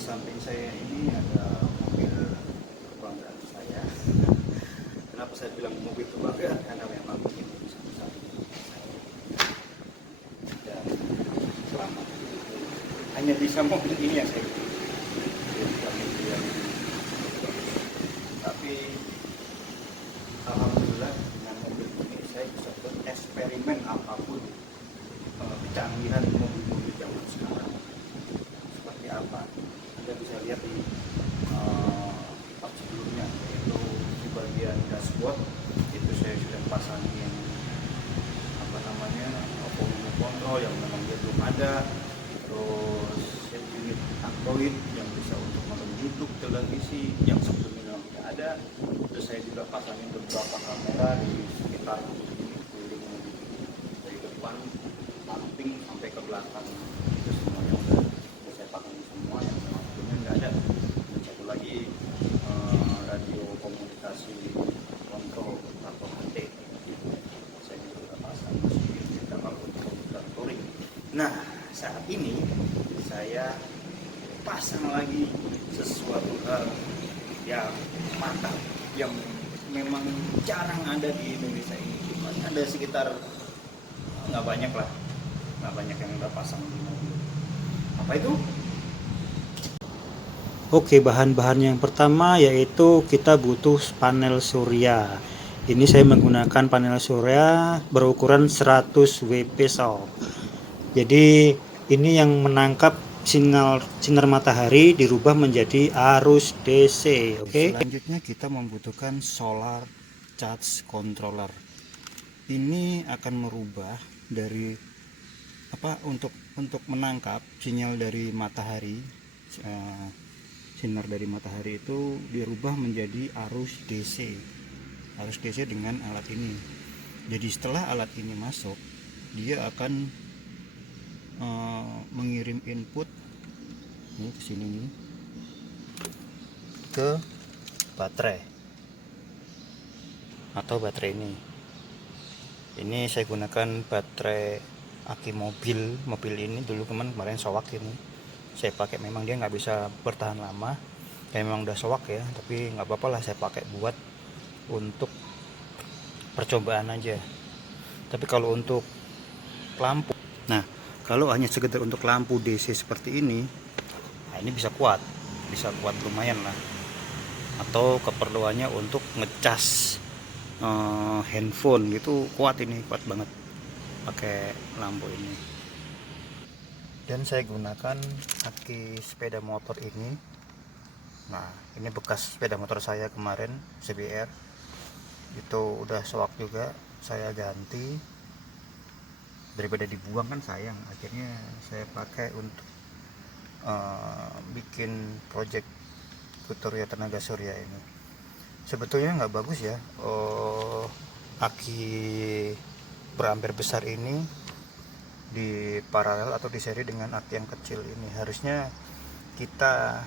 samping saya ini ada mobil kebanggaan saya. Kenapa saya bilang mobil kebanggaan? Karena memang ini satu-satunya mobil saya. Dan selama ini hanya bisa mobil ini yang saya beli. Bukan mobil yang tapi alhamdulillah dengan mobil ini saya bisa bereksperimen apapun kecanggihan mobil-mobil zaman sekarang seperti apa. Anda bisa lihat di part sebelumnya, yaitu di bagian dashboard itu saya sudah pasangin apa namanya volume kontrol yang memang dia belum ada, terus set unit Android yang bisa untuk menonton YouTube, televisi yang sebelumnya memang tidak ada. Terus saya juga pasangin beberapa kamera di sekitar ini, keliling mobil ini, dari depan, samping sampai ke belakang. Itu semuanya udah saya pasangin semua yang memang sebelumnya nggak ada. Dan satu lagi radio komunikasi kontrol atau HT saya juga udah pasang kita kalau untuk komputer touring. Nah, saat ini saya pasang lagi sesuatu hal yang mantap yang memang jarang ada di Indonesia ini. Paling ada sekitar nggak banyak lah, nggak banyak yang udah pasang di mobil. Apa itu? Oke, bahan-bahan yang pertama yaitu kita butuh panel surya. Ini saya menggunakan panel surya berukuran 100 WP sob. Jadi ini yang menangkap sinar matahari dirubah menjadi arus DC. Oke. Selanjutnya kita membutuhkan solar charge controller. Ini akan merubah dari untuk menangkap sinyal dari matahari. Sinar dari matahari itu dirubah menjadi arus DC dengan alat ini. Jadi setelah alat ini masuk, dia akan mengirim input ini ke sini nih, ke baterai atau baterai ini saya gunakan baterai aki mobil ini dulu kemarin sowak ini saya pakai. Memang dia nggak bisa bertahan lama ya, memang udah sowak ya, tapi nggak apa-apa lah, saya pakai buat untuk percobaan aja. Tapi kalau untuk lampu, nah kalau hanya sekedar untuk lampu DC seperti ini, nah ini bisa kuat lumayan lah. Atau keperluannya untuk ngecas handphone gitu, kuat banget pakai lampu ini. Dan saya gunakan aki sepeda motor ini. Nah, ini bekas sepeda motor saya kemarin CBR, itu udah sewak juga, saya ganti. Daripada dibuang kan sayang, akhirnya saya pakai untuk bikin project Futuria Tenaga Surya ini. Sebetulnya nggak bagus ya aki berampere besar ini di paralel atau di seri dengan aki yang kecil ini. Harusnya kita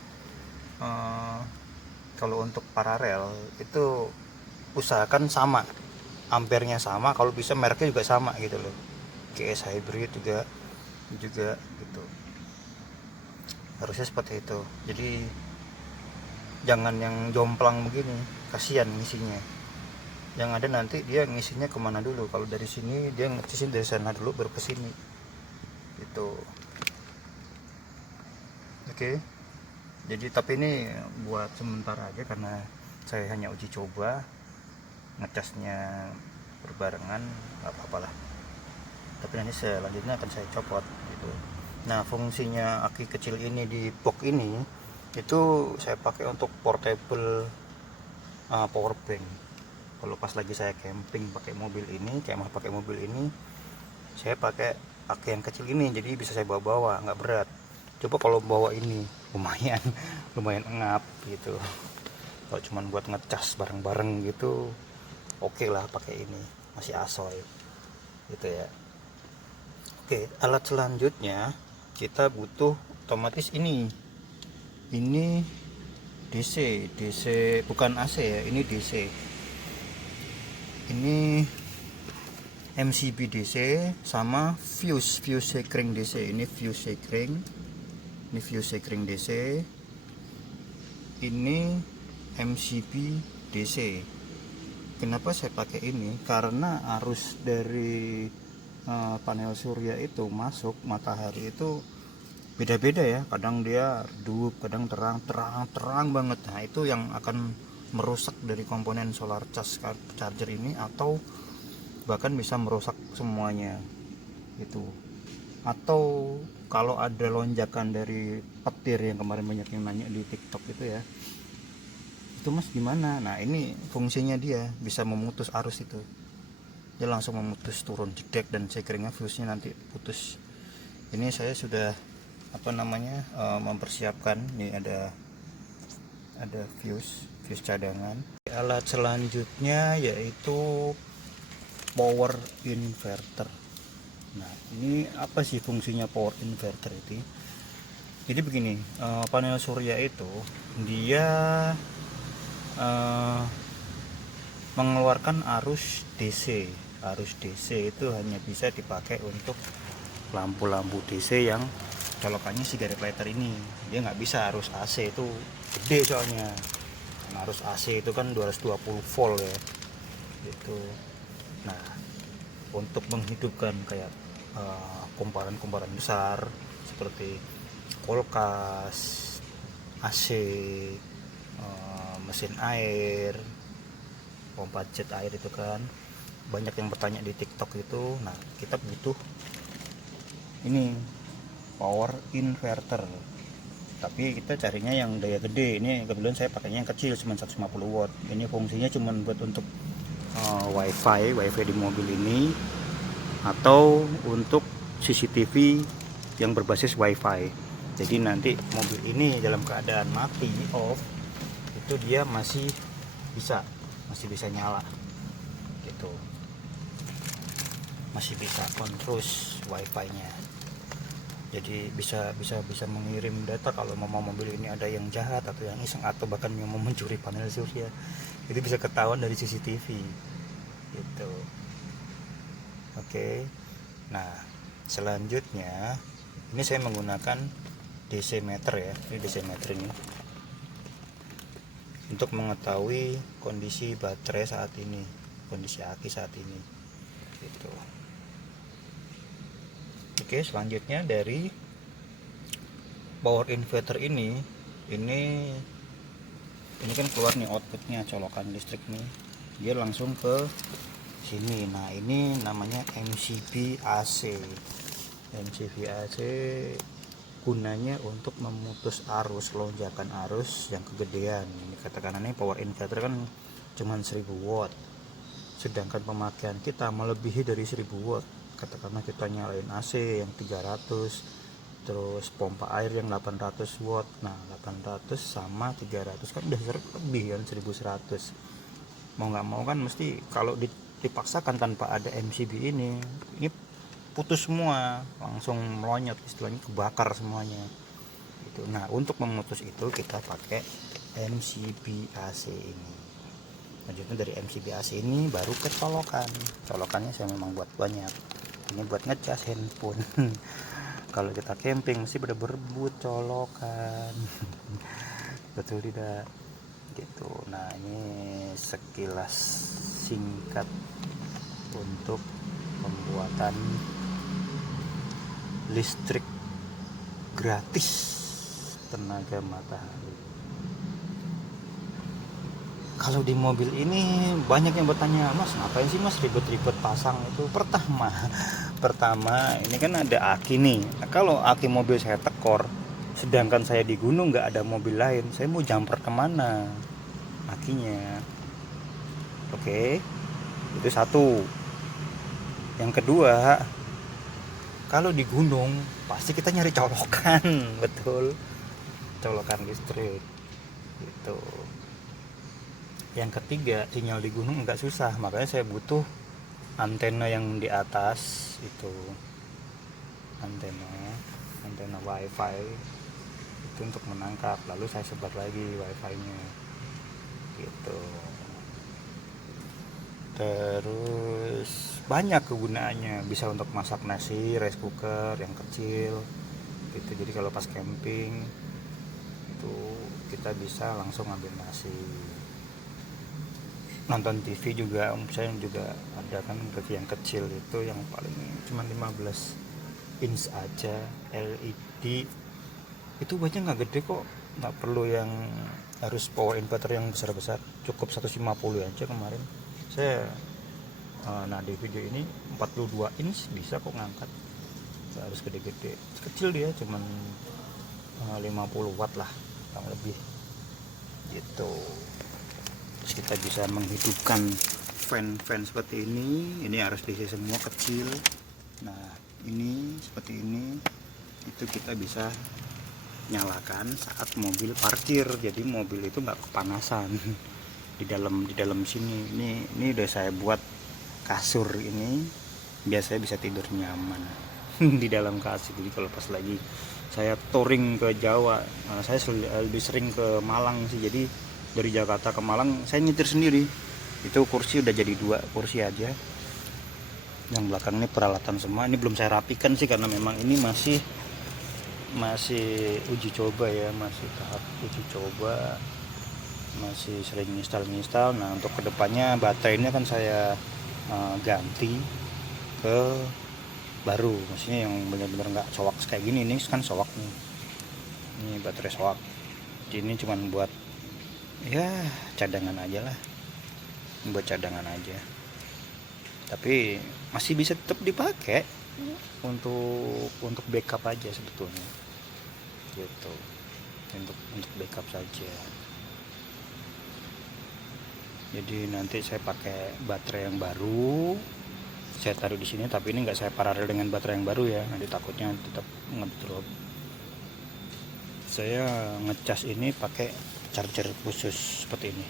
kalau untuk paralel itu usahakan sama, ampernya sama, kalau bisa mereknya juga sama gitu loh. GS Hybrid juga gitu, harusnya seperti itu. Jadi jangan yang jomplang begini, kasihan ngisinya. Yang ada nanti dia ngisinya kemana dulu, kalau dari sini dia ngisiin dari sana dulu baru ke sini gitu. Oke. Jadi tapi ini buat sementara aja karena saya hanya uji coba, ngecasnya berbarengan, nggak apa-apa lah. Tapi nanti selanjutnya akan saya copot gitu. Nah, fungsinya aki kecil ini di box ini itu saya pakai untuk portable power bank. Kalau pas lagi saya camping pakai mobil ini, kemah pakai mobil ini, saya pakai aki yang kecil ini, jadi bisa saya bawa-bawa, nggak berat. Coba kalau bawa ini lumayan ngap gitu. Kalau cuma buat ngecas bareng-bareng gitu, oke lah pakai ini, masih asoy gitu ya. Oke, alat selanjutnya kita butuh otomatis ini DC bukan AC ya, ini DC. Ini MCB DC sama fuse sekring DC. Ini fuse sekring DC. ini MCB DC. Kenapa saya pakai ini? Karena arus dari panel surya itu masuk matahari itu beda-beda ya, kadang dia redup, kadang terang banget. Nah itu yang akan merusak dari komponen solar charger ini, atau bahkan bisa merusak semuanya itu. Atau kalau ada lonjakan dari petir yang kemarin banyak yang nanya di TikTok itu ya, itu mas gimana? Nah ini fungsinya, dia bisa memutus arus itu, dia langsung memutus, turun jedek, dan saya kira fuse-nya nanti putus. Ini saya sudah mempersiapkan. Ini ada fuse cadangan. Alat selanjutnya yaitu power inverter. Nah ini apa sih fungsinya power inverter itu? Jadi begini, panel surya itu dia mengeluarkan arus DC. Arus DC itu hanya bisa dipakai untuk lampu-lampu DC yang colokannya sigaret lighter ini. Dia nggak bisa arus AC, itu gede soalnya. Nah, arus AC itu kan 220 volt ya gitu. Nah untuk menghidupkan kayak kumparan-kumparan besar seperti kulkas, AC, mesin air, pompa jet air, itu kan banyak yang bertanya di TikTok itu. Nah kita butuh ini power inverter, tapi kita carinya yang daya gede. Ini kebetulan saya pakainya yang kecil, cuma 150 watt. Ini fungsinya cuma buat untuk wifi di mobil ini, atau untuk CCTV yang berbasis wifi. Jadi nanti mobil ini dalam keadaan mati, off, itu dia masih bisa nyala gitu, masih bisa on terus wifi nya. Jadi bisa mengirim data kalau mobil ini ada yang jahat atau yang iseng, atau bahkan yang mau mencuri panel surya, itu bisa ketahuan dari CCTV gitu. Oke. Nah selanjutnya ini saya menggunakan DC meter ya. Ini DC meter ini untuk mengetahui kondisi baterai saat ini, kondisi aki saat ini gitu. Oke, selanjutnya dari power inverter ini kan keluar nih outputnya, colokan listrik nih, dia langsung ke sini. Nah ini namanya MCB AC. MCB AC gunanya untuk memutus arus, lonjakan arus yang kegedean. Ini katakan ini power inverter kan cuman 1000 watt, sedangkan pemakaian kita melebihi dari 1000 watt. Katakanlah kita nyalain AC yang 300, terus pompa air yang 800 watt. Nah 800 sama 300 kan udah lebih kan, 1100. Mau nggak mau kan mesti, kalau dipaksakan tanpa ada MCB ini putus semua, langsung melonyot, istilahnya kebakar semuanya gitu. Nah untuk memutus itu kita pakai MCB AC ini. Lanjutnya dari MCB AC ini baru ke colokannya saya memang buat banyak. Ini buat ngecas handphone. Kalau kita camping mesti pada berebut colokan. Betul tidak gitu. Nah ini sekilas singkat untuk pembuatan listrik gratis tenaga matahari. Kalau di mobil ini banyak yang bertanya, mas ngapain sih mas ribet-ribet pasang itu? Pertama ini kan ada aki nih. Nah, kalau aki mobil saya tekor, sedangkan saya di gunung nggak ada mobil lain, saya mau jumper kemana akinya? Oke, itu satu. Yang kedua, kalau di gunung pasti kita nyari colokan, betul, colokan listrik gitu. Yang ketiga, sinyal di gunung nggak susah, makanya saya butuh antena yang di atas itu, antena wifi itu untuk menangkap, lalu saya sebar lagi wifi nya gitu. Terus banyak kegunaannya, bisa untuk masak nasi, rice cooker yang kecil gitu. Jadi kalau pas camping itu kita bisa langsung ambil nasi. Nonton TV juga, saya juga ada kan TV yang kecil itu yang paling cuma 15 inch aja, LED. Itu banyak nggak gede kok, nggak perlu yang harus power inverter yang besar-besar, cukup 150 aja kemarin saya. Nah di video ini 42 inch bisa kok ngangkat, nggak harus gede-gede, kecil dia cuman 50 watt lah kurang lebih gitu. Terus kita bisa menghidupkan fan seperti ini harus diisi semua kecil. Nah ini seperti ini, itu kita bisa nyalakan saat mobil parkir, jadi mobil itu nggak kepanasan di dalam sini. Ini udah saya buat kasur ini, biasanya bisa tidur nyaman di dalam kasur. Jadi kalau pas lagi saya touring ke Jawa, saya lebih sering ke Malang sih, jadi dari Jakarta ke Malang saya nyetir sendiri. Itu kursi udah jadi 2 kursi aja, yang belakang ini peralatan semua. Ini belum saya rapikan sih karena memang ini masih uji coba ya, masih tahap uji coba, masih sering install. Nah untuk kedepannya baterainya kan saya ganti ke baru, maksudnya yang benar-benar nggak soak kayak gini. Ini kan soak nih, ini baterai soak. Ini cuman buat ya cadangan aja lah, buat cadangan aja, tapi masih bisa tetap dipakai untuk backup aja sebetulnya gitu, untuk backup saja. Jadi nanti saya pakai baterai yang baru, saya taruh di sini, tapi ini nggak saya paralel dengan baterai yang baru ya, nanti takutnya tetap ngedrop. Saya ngecas ini pakai charger khusus seperti ini.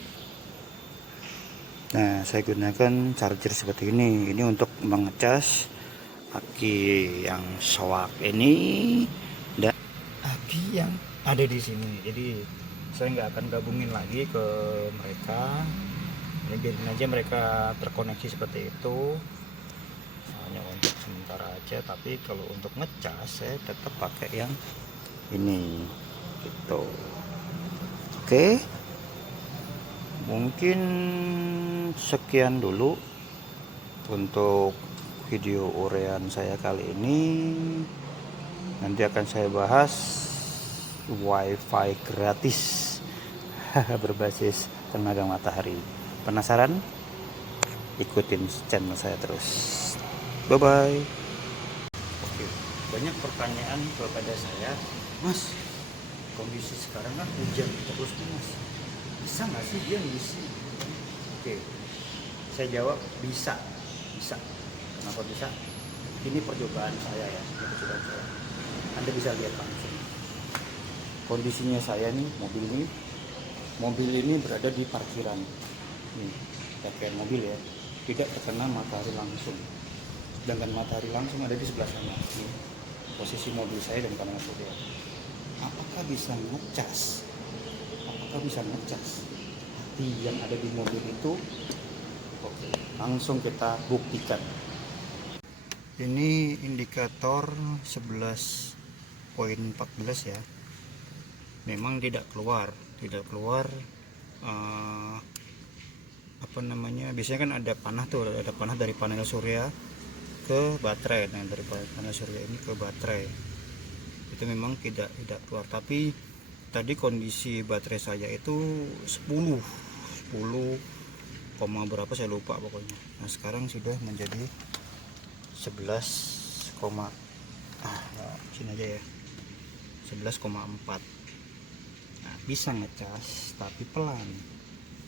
Nah saya gunakan charger seperti ini untuk mengecas aki yang soak ini dan aki yang ada di sini. Jadi saya nggak akan gabungin lagi ke mereka, ini biarin aja mereka terkoneksi seperti itu, hanya untuk sementara aja. Tapi kalau untuk ngecas saya tetap pakai yang ini gitu. Oke, mungkin sekian dulu untuk video urean saya kali ini. Nanti akan saya bahas wifi gratis berbasis tenaga matahari. Penasaran? Ikutin channel saya terus. Bye bye. Oke, banyak pertanyaan kepada saya, Mas, kondisi sekarang kan hujan terus nih Mas, bisa nggak sih dia ngisi? Oke, saya jawab bisa. Kenapa bisa? Ini percobaan saya ya, Anda bisa lihat langsung kondisinya saya nih. Mobil ini berada di parkiran nih, pakaian mobil ya, tidak terkena matahari langsung, sedangkan matahari langsung ada di sebelah sana nih, posisi mobil saya dan kanan saya. Apakah bisa ngecas api yang ada di mobil itu? Oke, langsung kita buktikan. Ini indikator 11.14 ya, memang tidak keluar biasanya kan ada panah dari panel surya ke baterai. Nah dari panel surya ini ke baterai itu memang tidak keluar, tapi tadi kondisi baterai saya itu 10, berapa saya lupa pokoknya. Nah sekarang sudah menjadi 11, sini aja ya, 11,4. Nah bisa ngecas tapi pelan,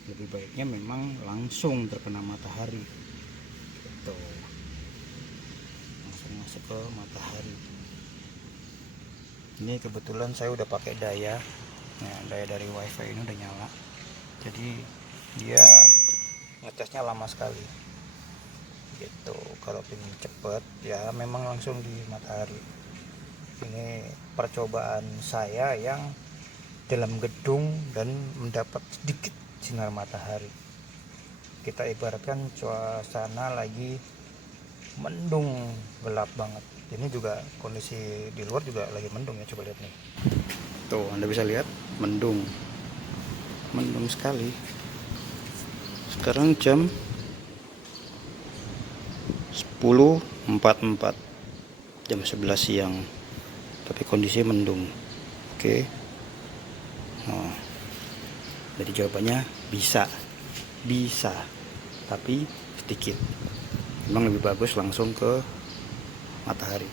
lebih baiknya memang langsung terkena matahari gitu, langsung masuk ke matahari. Ini kebetulan saya udah pakai daya dari wifi ini udah nyala, jadi dia ngecasnya lama sekali gitu. Kalau ingin cepet ya memang langsung di matahari. Ini percobaan saya yang dalam gedung dan mendapat sedikit sinar matahari. Kita ibaratkan suasana lagi mendung, gelap banget. Ini juga kondisi di luar juga lagi mendung ya, coba lihat nih. Tuh, Anda bisa lihat mendung sekali. Sekarang jam 10.44, jam 11 siang, tapi kondisi mendung. Oke. Nah, jadi jawabannya bisa, tapi sedikit. Memang lebih bagus langsung ke matahari.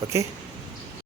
Oke.